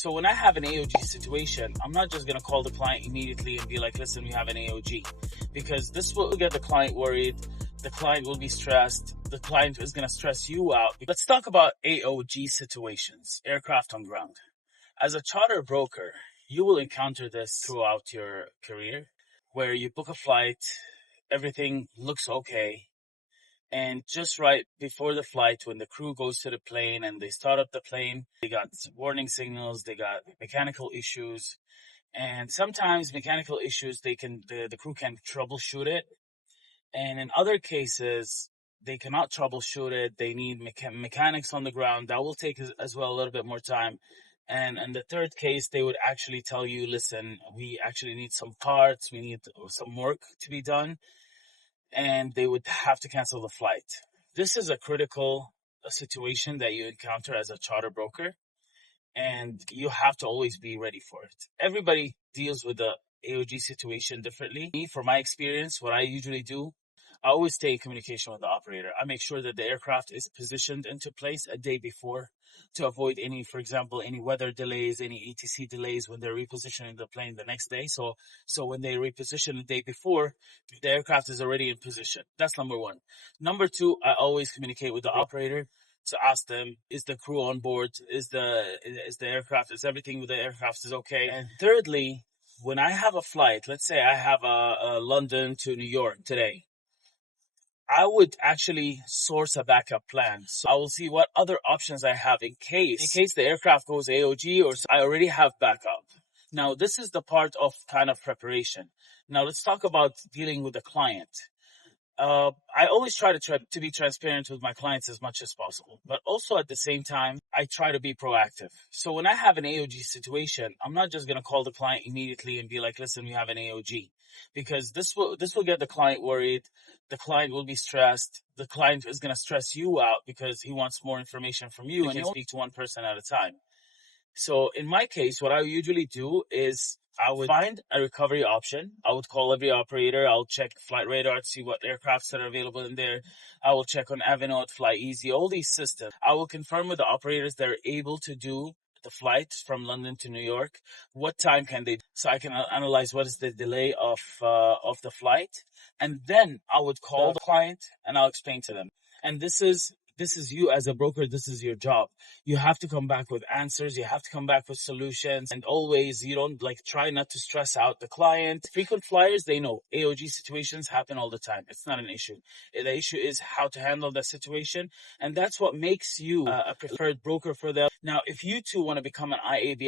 So when I have an AOG situation, I'm not just going to call the client immediately and be like, listen, we have an AOG, because this will get the client worried. The client will be stressed. The client is going to stress you out. Let's talk about AOG situations, aircraft on ground. As a charter broker, you will encounter this throughout your career, where you book a flight, everything looks okay. And just right before the flight, when the crew goes to the plane and they start up the plane, they got warning signals, they got mechanical issues. And sometimes mechanical issues, the crew can troubleshoot it. And in other cases, they cannot troubleshoot it. They need mechanics on the ground. That will take as well a little bit more time. And in the third case, they would actually tell you, listen, we actually need some parts. We need some work to be done. And they would have to cancel the flight. This is a critical situation that you encounter as a charter broker, and you have to always be ready for it. Everybody deals with the AOG situation differently. Me, from my experience, what I usually do, I always stay in communication with the operator. I make sure that the aircraft is positioned into place a day before to avoid any, for example, any weather delays, any ATC delays when they're repositioning the plane the next day. So when they reposition the day before, the aircraft is already in position. That's number one. Number two, I always communicate with the operator to ask them, is the crew on board? Is the aircraft, is everything with the aircraft is okay? And thirdly, when I have a flight, let's say I have a London to New York today, I would actually source a backup plan. So I will see what other options I have in case the aircraft goes AOG, or I already have backup. Now, this is the part of kind of preparation. Now, let's talk about dealing with the client. I always try to be transparent with my clients as much as possible, but also at the same time, I try to be proactive. So when I have an AOG situation, I'm not just going to call the client immediately and be like, listen, we have an AOG, because this will get the client worried. The client will be stressed. The client is going to stress you out because he wants more information from you, and you speak to one person at a time. So in my case, what I usually do is I would find a recovery option. I would call every operator. I'll check Flight Radar to see what aircrafts that are available in there. I will check on Avinote, FlyEasy, all these systems. I will confirm with the operators that are able to do the flight from London to New York. What time can they do? So I can analyze what is the delay of the flight. And then I would call the client and I'll explain to them. And this is you as a broker. This is your job. You have to come back with answers. You have to come back with solutions. And always, you don't try not to stress out the client. Frequent flyers, they know AOG situations happen all the time. It's not an issue. The issue is how to handle the situation. And that's what makes you a preferred broker for them. Now, if you too want to become an IABI